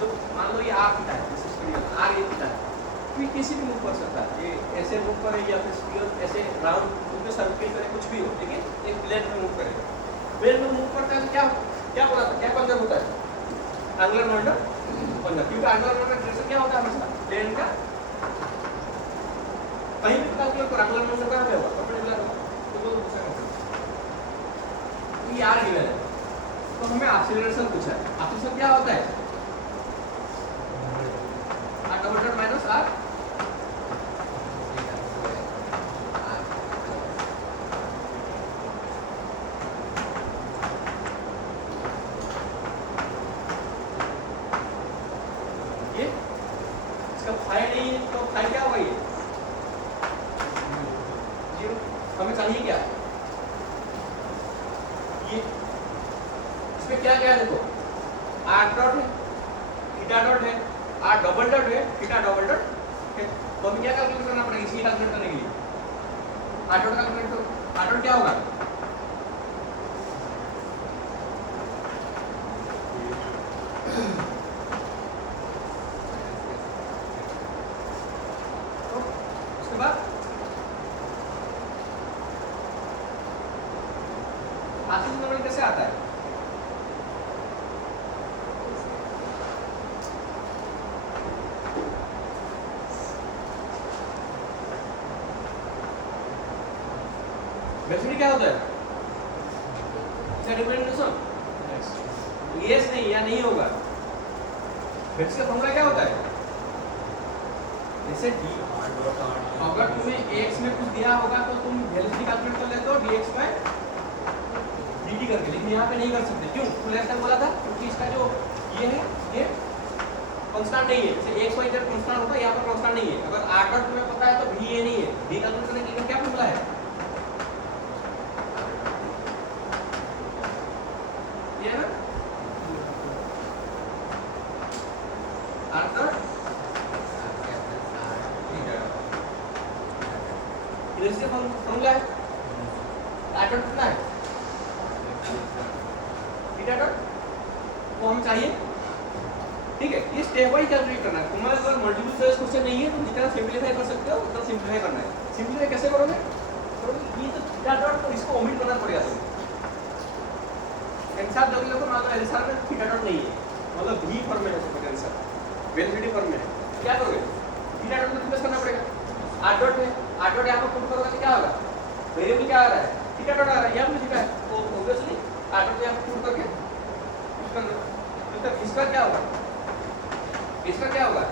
तो मान लो ये r थीटा है, r ये थीटा है, कोई किसी भी मूव कर सकता है, ये ऐसे मूव करे या फिर स्फीयर ऐसे राउंड में सर्किल करे, कुछ भी हो, लेकिन एक प्लेन में मूव करेगा। प्लेन में मूव करता है तो क्या क्या बोला था, क्या कंजर्व होता है, एंगुलर मोमेंटम कंजर्व, क्योंकि एंगुलर मोमेंटम डायरेक्शन क्या होता है हमेशा प्लेन का, कहीं भी कैलकुलेट करो एंगुलर मोमेंटम कहां पे होगा, परपेंडिकुलर होगा, तो वो दूसरा कंसेप्ट ये r गिवन है। तो हमें एक्सीलरेशन पूछा है, एक्सीलरेशन क्या होता है, r double dot minus r हमें चाहिए क्या, ये इसमें क्या क्या है देखो, आर डॉट है, थीटा डॉट है, आर डबल डॉट है, थीटा डबल डॉट है। तो हमें क्या कैलकुलेट करना पड़ेगा इसी कैलकुलेट करने के लिए, आर डॉट कैलकुलेट करो। आर डॉट क्या होगा, तो उसके बाद आखिरी नंबर कैसे आता है, वेलोसिटी क्या होता है, इसका डिफरेंशिएशन यस नहीं या नहीं होगा। वेलोसिटी का फॉर्मूला क्या होता है, जैसे डी अगर तुम्हें x में कुछ दिया होगा तो तुम वेलोसिटी कैलकुलेट कर लेते हो dx बाय dt करके, लेकिन यहाँ पे नहीं कर सकते। क्यों, फुल ऐसा बोला था क्योंकि इसका जो ये है ये कांस्टेंट नहीं है, जैसे x y z कांस्टेंट होता है, यहाँ पर कांस्टेंट नहीं है। अगर r डॉट तुम्हें पता है तो v ये नहीं है, v कैलकुलेट करने के लिए क्या फॉर्मूला है, ये है ना r डॉट वेलोसिटी फॉर्मूला है, r डॉट कितना है, थीटा डॉट वो हमें चाहिए। ठीक है, ये स्टेप वाइज कैलकुलेट करना है। तुम्हारे अगर मल्टीपल चॉइस क्वेश्चन नहीं है तो जितना सिंपलीफाई कर सकते हो उतना सिंपलीफाई करना है। सिंपलीफाई कैसे करोगे, तो ये तो थीटा डॉट तो इसको ओमिट करना पड़ेगा तुम्हें। आंसर दोगे लोग मान लो आंसर में थीटा डॉट नहीं है, मतलब v फॉर्म में है उसका आंसर, वेलोसिटी फॉर्म में है, क्या करोगे, थीटा डॉट को रिप्लेस करना पड़ेगा। r डॉट है, r डॉट यहां पर पुट करोगे तो क्या होगा, वेरिएबल क्या आ रहा है, थीटा डॉट आ रहा है, यहां पे थीटा है, तो ऑब्वियसली r डॉट यहां पर पुट करके इसका क्या होगा, इसका क्या होगा,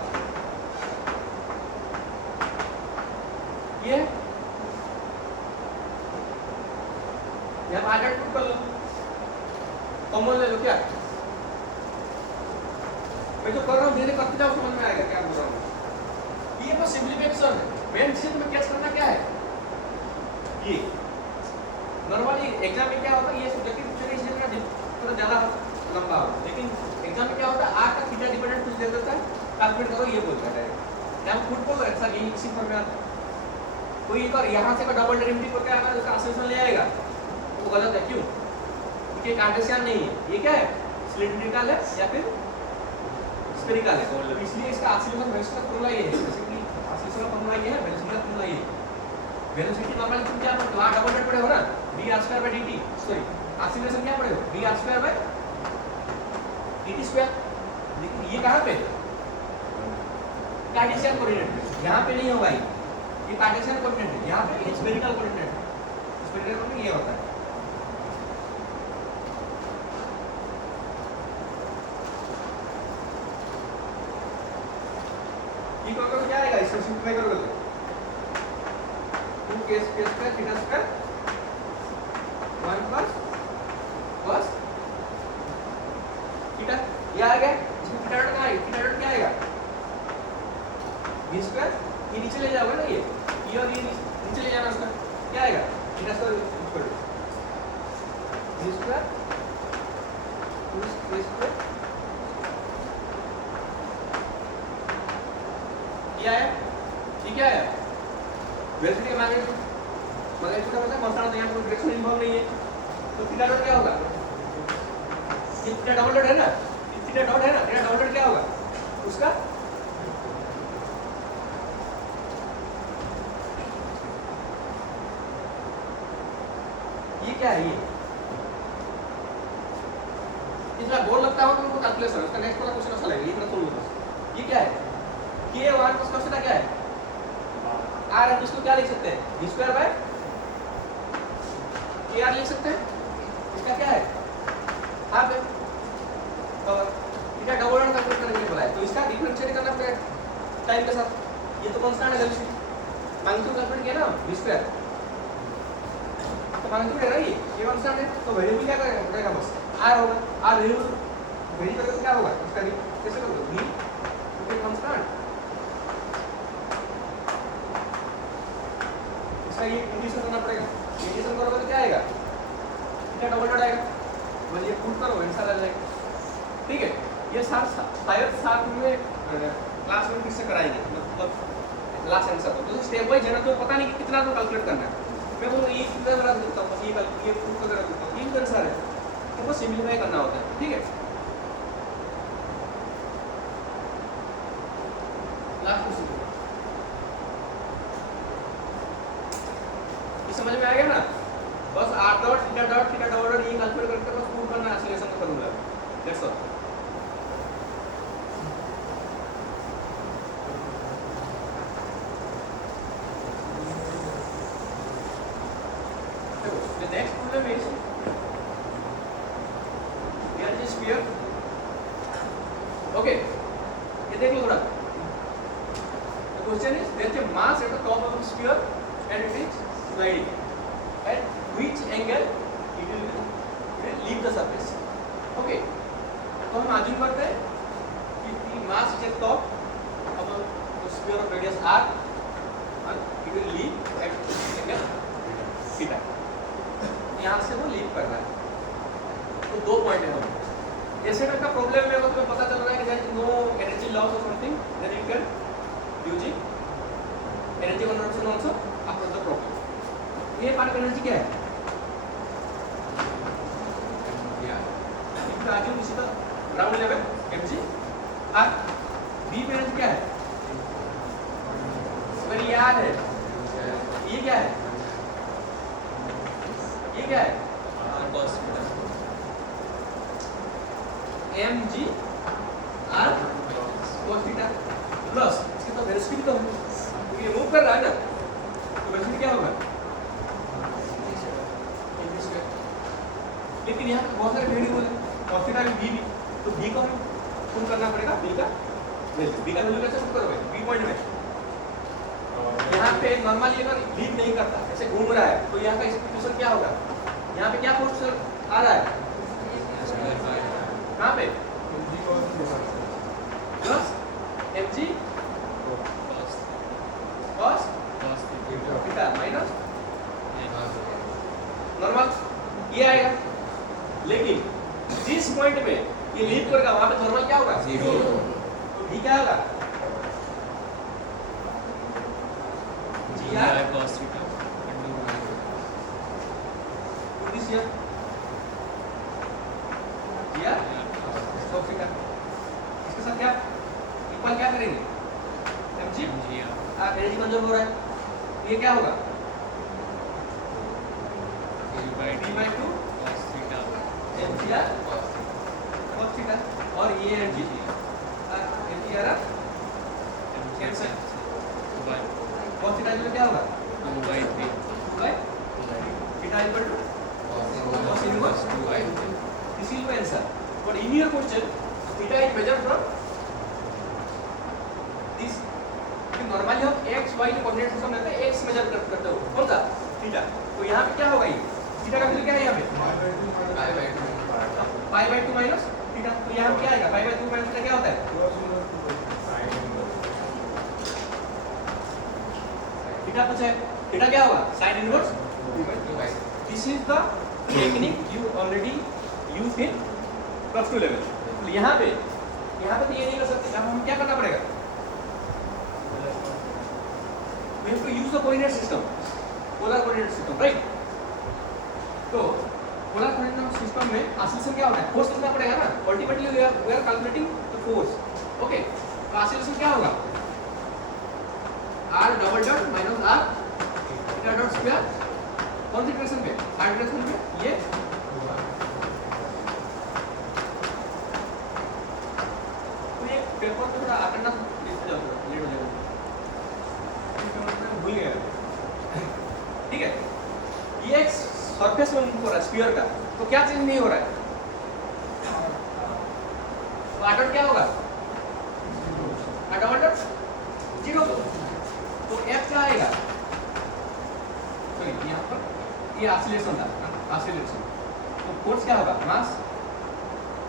ये यहाँ पर आर्डर पुट कर लो, कॉमन ले लो, क्या मैं जो कर रहा हूँ धीरे करते जाओ समझ में आएगा क्या बोल रहा हूँ। ये बस सिंप्लीफिकेशन है, मेन चीज तुम्हें कैच करना क्या है, ये नॉर्मली एग्जाम में क्या होता है, ये सब्जेक्टिव पूछेगा इसलिए थोड़ा ज्यादा लंबा होगा, लेकिन एग्जाम में क्या होता है आर का थीटा डिपेंडेंट कुछ दे देता है, कैलकुलेट करो ये बोलता है डायरेक्ट, यहाँ खुद को ऐसा यही इसी फॉर्म में आता है। कोई एक और यहाँ से का डबल डेरिवेटिव करके अगर उसका आंसर ले आएगा तो गलत है, क्यों, क्योंकि कार्टेशियन नहीं है, ये क्या है सिलिंड्रिकल है या फिर स्फेरिकल है, तो इसलिए इसका एक्सीलरेशन वेलोसिटी का फॉर्मूला ये है, जैसे कि एक्सीलरेशन का फॉर्मूला ये है, वेलोसिटी का फॉर्मूला ये है। वेलोसिटी नॉर्मली तुम क्या पढ़ते हो, r डबल डॉट पढ़े हो ना, v r2/dt, सॉरी एक्सीलरेशन क्या पढ़े हो, v r2/dt², लेकिन ये कहाँ पे कार्टेशियन कोऑर्डिनेट, यहाँ पे नहीं होगा, ये कार्टेशियन कोऑर्डिनेट है, यहाँ पे स्फेरिकल कोऑर्डिनेट है, स्फेरिकल कोऑर्डिनेट ये होता है। ये करोगे क्या आएगा, इसको सिंपलीफाई करोगे तो 2k² थीटा² 1 प्लस cos थीटा, ये आ गया, इसमें थीटा डॉट कहाँ आएगा, थीटा डॉट क्या आएगा, v², ये नीचे ले जाओगे ना, ये और ये नीचे ले जाना, उसका क्या आएगा, थीटा² v² 2k², ये आया, ये क्या आया, वेलोसिटी का मैग्नीट्यूड, मैग्नीट्यूड का मतलब कॉन्स्टेंट, यहाँ कोई डायरेक्शन इन्वॉल्व नहीं है, तो थीटा डॉट क्या होगा, ये थीटा डबल डॉट है ना, थीटा डॉट है ना, थीटा डबल डॉट क्या होगा, उसका ये क्या है, ये इतना गोल लगता हो तो उनको कैलकुलेशन, उसका नेक्स्ट वाला क्वेश्चन अच्छा लगेगा, इतना सुन लो बस। ये क्या है, k1 उसका सीधा क्या है, r है, इसको क्या लिख सकते हैं, v²/kr लिख सकते हैं, इसका क्या है हाफ है, और थीटा डबल डॉट कैलकुलेट करने के लिए बोला है, तो इसका डिफरेंशिएट करना पड़ेगा टाइम के साथ, ये तो कांस्टेंट है वेलोसिटी, मैग्नीट्यूड कैलकुलेट किया ना v², तो मैग्नीट्यूड है ना, ये कांस्टेंट है, तो वेरिएबल क्या करेगा बस r होगा, r वेरिएबल वेरी करके क्या होगा, इसका कैसे करोगे, v क्योंकि कांस्टेंट, इसका ये इंटीग्रेशन करना पड़ेगा, का डबल डॉट आएगा, बस ये पुट करो आंसर आ जाएगा। ठीक है, ये शायद साथ में क्लास में किससे कराएंगे, मतलब लास्ट आंसर तो स्टेप वाइज है ना, तो पता नहीं कि कितना तो कैलकुलेट करना है। मैं बोलूँ ये कितना बड़ा देता हूँ, बस ये पुट करके रख देता हूँ, ये आंसर है, तो बस सिंपलीफाई करना होता है। ठीक है, लास्ट क्वेश्चन समझ में आ गया ना? बस r डॉट थीटा डॉट ये कैलकुलेट करके बस प्रूव करना है, सॉल्यूशन का formula. That's all. The next problem is here is a sphere. Okay, ये देख लो थोड़ा। The question is there is a mass at the top of the sphere and it is sliding. At which angle it will leave the surface? Okay, तो हम assume करते हैं कि the mass is at top of the sphere of radius r and it will leave at angle theta. यहाँ से वो leave कर रहा है। तो दो पॉइंट है हम ऐसे टाइप का प्रॉब्लम में अगर तुम्हें पता चल रहा है कि there is no energy loss और something, then you can using energy conservation also after the problem. ये पार्ट एनर्जी क्या है? If Raju this is the ground level mg और बी पे एनर्जी क्या है? अगर याद है ये क्या है? ये क्या है? cos theta mg r cos theta plus इसकी तो वेलोसिटी तो क्योंकि ये मूव कर रहा है ना, तो वेलोसिटी क्या होगा? लेकिन यहाँ पे बहुत सारे वेरिएबल है, cos थीटा भी v, तो v को हमें पुट करना पड़ेगा, v का वैल्यू कैसे पुट करोगे? v पॉइंट में यहाँ पे नॉर्मली अगर लीव नहीं करता, ऐसे घूम रहा है, तो यहाँ का एक्सपेक्टेशन क्या होगा? यहाँ पे क्या फोर्स आ रहा है? कहाँ पे? Plus mg cos theta minus normal ये आएगा। लेकिन जिस पॉइंट में ये लीव करेगा वहां पे नॉर्मल क्या होगा? 0। तो v क्या होगा? gr cos theta this here gr cos theta, इसके साथ क्या इक्वल क्या करेंगे? mg एनर्जी कंजर्व हो रहा है, ये क्या होगा? v/2 cos theta mgr cos theta, और ये energy mgr cancel, cos theta जो क्या होगा? 2/3 theta equal to cos inverse 2/3। This is my answer. But in your question, theta is measured from this. Normally हम x y के coordinate system लेते हैं, x major करते हो कौन सा? थीटा। तो यहाँ पे क्या होगा? ये थीटा का वैल्यू क्या है यहाँ पे? π/2 माइनस थीटा। तो यहाँ पे क्या आएगा? π/2 माइनस थीटा क्या होता है? थीटा कुछ है, थीटा क्या होगा? Sine inverse. This is the technique you already use in +2 level. तो यहाँ पे तो ये नहीं कर सकते, अब हमें क्या करना पड़ेगा? We have to use the coordinate system, polar coordinate system, right? तो polar coordinate system में oscillation क्या होता है? फोर्स कितना पड़ेगा ना? Ultimately we are calculating the force. Okay, तो oscillation क्या होगा? r double dot minus r theta dot square कौन सी डायरेक्शन पे? r डायरेक्शन पे। ये तो ये पेपर पे थोड़ा अटेंडेंस लेट हो जाएगा, भूल गया। ठीक है, ये एक सरफेस में मूव हो रहा है स्फीयर का, तो क्या चेंज नहीं हो रहा है? तो r डॉट क्या होगा? r double dot 0। तो f क्या आएगा? सॉरी यहाँ पर ये ऑसिलेशन था, ऑसिलेशन। तो फोर्स क्या होगा? मास।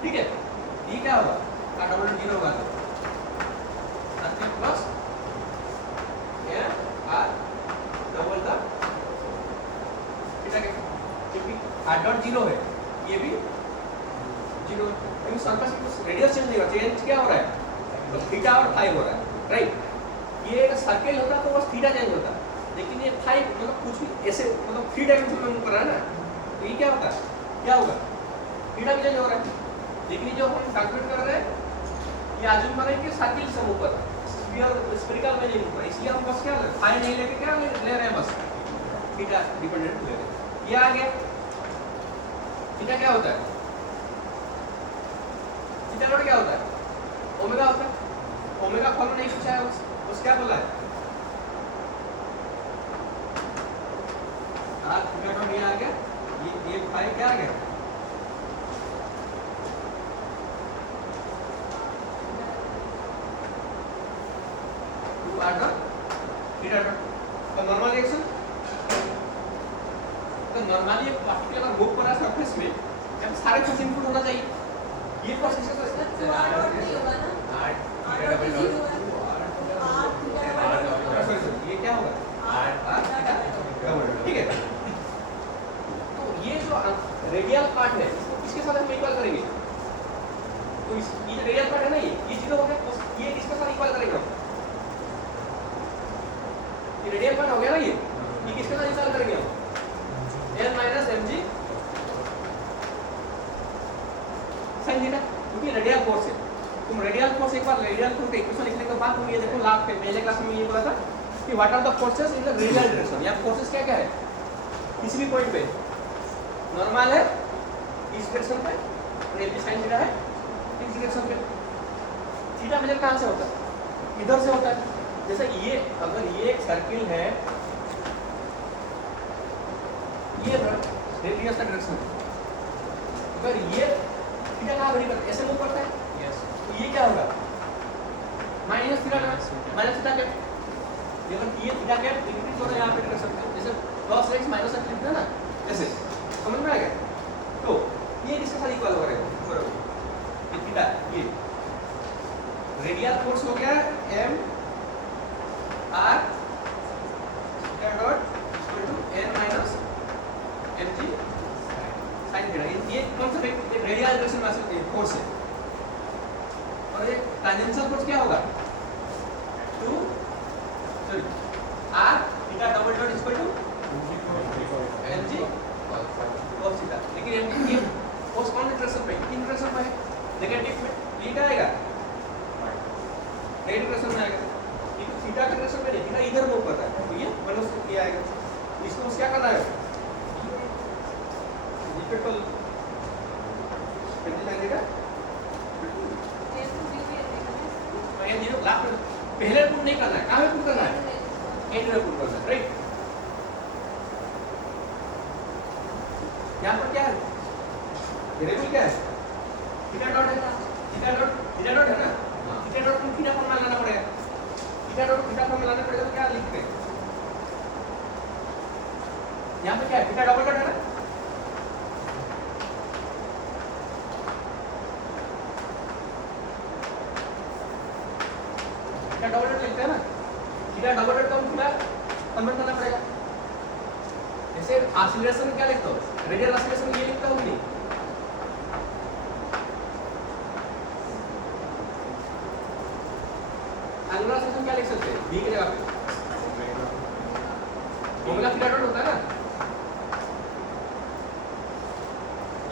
ठीक है, ये क्या होगा? r डबल डॉट 0 होगा, तो plus r double the theta के, क्योंकि r डॉट 0 है, ये भी 0 है। लेकिन सरफेस की रेडियस चेंज नहीं होगा, चेंज क्या हो रहा है? तो थीटा और फाई हो रहा है, राइट। ये एक सर्कल होता तो बस थीटा चेंज होता, लेकिन ये फाई मतलब कुछ भी ऐसे मतलब 3 डायमेंशन में मूव कर रहा है ना, तो ये क्या होता है? क्या होगा? थीटा भी चेंज हो रहा है। लेकिन जो हम कैलकुलेट कर रहे हैं ये आजूम कर रहे हैं कि सर्कल से मूव कर रहा है, स्फीयरिकल में नहीं मूव कर रहा है, इसलिए हम बस क्या फाई नहीं लेके क्या ले रहे हैं, बस थीटा डिपेंडेंट ले रहे हैं। ये आ गया। थीटा क्या होता है? थीटा नॉट क्या होता है? ओमेगा होता है। ओमेगा फॉर्मूला नहीं पूछा है, बस क्या बोला है? r थीटा नॉट ये आ गया, ये फाई क्या आ गया? r dot theta dot. तो नॉर्मल रिएक्शन, तो नॉर्मली एक पार्टिकुलर मूव कर रहा है सरफेस में, जब सारे कुछ इनपुट होना चाहिए, ये प्रोसेस तो r डॉट नहीं होगा ना, r r dot double 0 dot है, r थीटा ये क्या होगा? r थीटा डबल ठीक है। तो ये जो रेडियल पार्ट है इसको किसके साथ हम इक्वल करेंगे? तो ये जो रेडियल पार्ट है ना, ये 0 हो गया, तो ये किसके साथ इक्वल करेंगे हम? ये रेडियल पार्ट हो गया ना, ये किसके साथ इक्वल करेंगे हम? n minus mg sin theta, क्योंकि रेडियल फोर्स है। तुम रेडियल फोर्स एक बार रेडियल फोर्स का इक्वेशन लिखने के बाद तुम ये देखो, लास्ट पे पहले क्लास में ये बोला था कि what are the forces in the radial direction. या फोर्सेस क्या क्या है? किसी भी पॉइंट पे नॉर्मल है इस डायरेक्शन पे, और ये sin थीटा है इस डायरेक्शन पे। थीटा मेजर कहां से होता है? इधर से होता है। जैसे ये अगर ये एक सर्किल है, ये रेडियस का डायरेक्शन, अगर ये थीटा कहां वेरी करता है? ऐसे मूव करता है, यस तो ये क्या होगा? Minus theta minus theta cap. लेकिन ये थीटा कैप इंक्रीज हो रहा है यहाँ पे डायरेक्शन पे, जैसे cos x माइनस x लिखते हैं ना, ऐसे समझ में आ गया? तो ये किसके साथ इक्वल हो रहा है? बराबर ये थीटा, ये रेडियल फोर्स हो गया m r theta dot equal to n minus mg sin theta. ये कौन सा रेडियल डायरेक्शन में फोर्स है, और ये टेंजेंशियल फोर्स क्या होगा? 2 sorry r theta double dot equal to mg cos theta. लेकिन mg ये फोर्स कौन सी डायरेक्शन पे? इन डायरेक्शन पे है, नेगेटिव में। ये क्या आएगा? नेगेटिव डायरेक्शन में आएगा। ये तो थीटा के डायरेक्शन में नहीं, थीटा इधर मूव करता है, तो ये माइनस ये आएगा। इसको क्या करना है? इक्वल कितने जाएगा? ये जीरो लास्ट में पहले पुट नहीं करना है, कहां पे पुट करना है? एंड में पुट करना है, राइट। यहाँ पर क्या है? वेरिएबल क्या है? थीटा डॉट है, थीटा डॉट है ना, थीटा डॉट को थीटा फॉर्मूला लाना पड़ेगा। थीटा डॉट थीटा फॉर्मूला लाना पड़ेगा, तो क्या लिखते हैं? यहाँ पे क्या है? थीटा डबल डॉट है ना, थीटा डबल डॉट लिखते हैं ना, थीटा डबल डॉट का थीटा कन्वर्ट करना पड़ेगा। जैसे एक्सीलरेशन में क्या लिखते हो? रेडियल एक्सीलरेशन में ये लिखता हूं नहीं, एंगुलर एक्सीलरेशन क्या लिख सकते हैं? v की जगह पे ओमेगा थीटा डॉट होता है ना,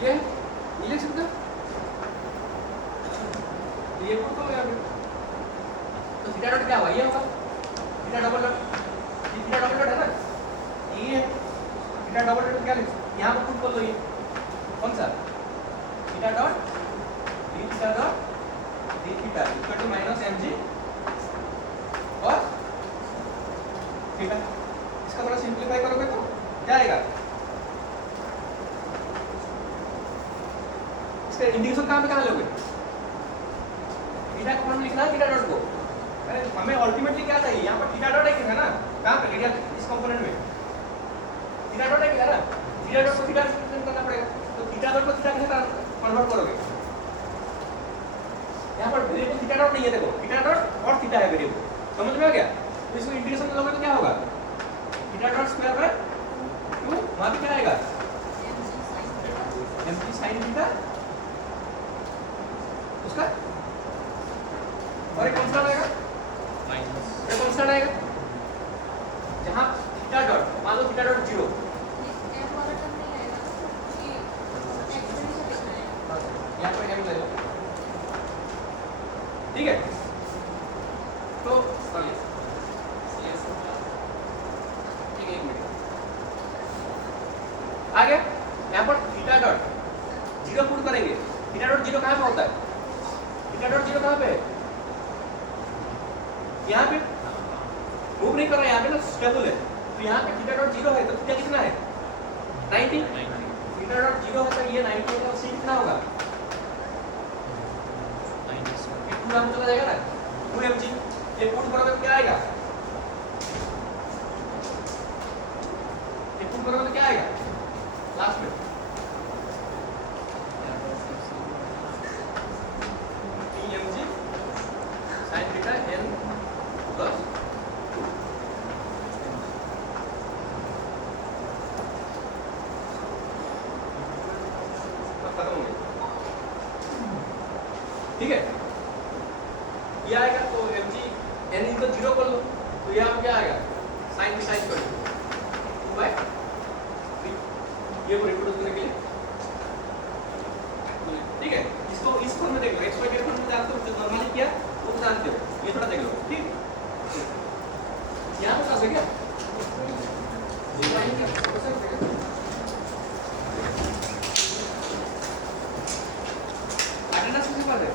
ये लिख सकते हो, ये पुट करो यहाँ पे। तो थीटा डॉट क्या हुआ? ये होगा थीटा डबल डॉट, ये थीटा डबल डॉट है ना, ये है थीटा डबल डॉट। क्या लिख यहाँ पर पुट कर लो, ये कौन सा? Theta dot d theta dot d theta equal to minus mg और थीटा। इसका थोड़ा सिंपलीफाई करोगे तो क्या आएगा? इसका इंडिकेशन कहाँ लोगे? थीटा को हम लिखना है, थीटा डॉट को। अरे हमें अल्टीमेटली क्या चाहिए? यहाँ पर थीटा डॉट है ना, कहाँ पे? रेडियल इस कंपोनेंट में थीटा डॉट है ना, थीटा डॉट को थीटा करना पड़ेगा। तो थीटा डॉट को थीटा कैसे कन्वर्ट करोगे? यहाँ पर वेरिएबल थीटा डॉट नहीं है, देखो थीटा डॉट और थीटा है वेरिएबल, समझ में आ गया? तो इसको इंटीग्रेशन लोगे तो क्या होगा? थीटा डॉट स्क्वायर बाय 2, वहां पे क्या आएगा? साइन थीटा उसका और एक कांस्टेंट आएगा, माइनस एक कांस्टेंट आएगा जहां थीटा डॉट मान लो थीटा डॉट 0 एम वाला टर्म नहीं आएगा कि एक्सपोनेंशियल लिखना है। यहाँ पर m ले लो, ठीक है। तो एक मिनट आ गया। यहाँ पर थीटा डॉट 0 पुट करेंगे। थीटा डॉट 0 कहाँ पे होता है? थीटा डॉट 0 कहाँ पे है? यहाँ पे मूव नहीं कर रहा है, यहाँ पे ना स्टेबल है। तो यहाँ पे थीटा डॉट 0 है तो थीटा कितना है 90। थीटा डॉट 0 है तो ये 90 होगा, सी कितना होगा माइनस ये पूरा में चला जाएगा ना 2mg। ये पुट करोगे तो क्या आएगा? ये पुट करोगे तो क्या आएगा लास्ट में? 3mg sin theta n plus खत्म हो गया, ठीक है। ये आएगा तो mg n इनका 0 कर लो तो यहाँ पे क्या आएगा साइन की साइन कर लो बाय ये को रिप्रोड्यूस करने के लिए, ठीक है। इसको इस फॉर्म में देख लो, एक्स वाई के फॉर्म में जानते हो जो नॉर्मली किया वो तो जानते हो, ये थोड़ा देख लो, ठीक। यहाँ पे क्या है क्या ये लाइन क्या कैसे होगा अटेंडेंस किसके पास है?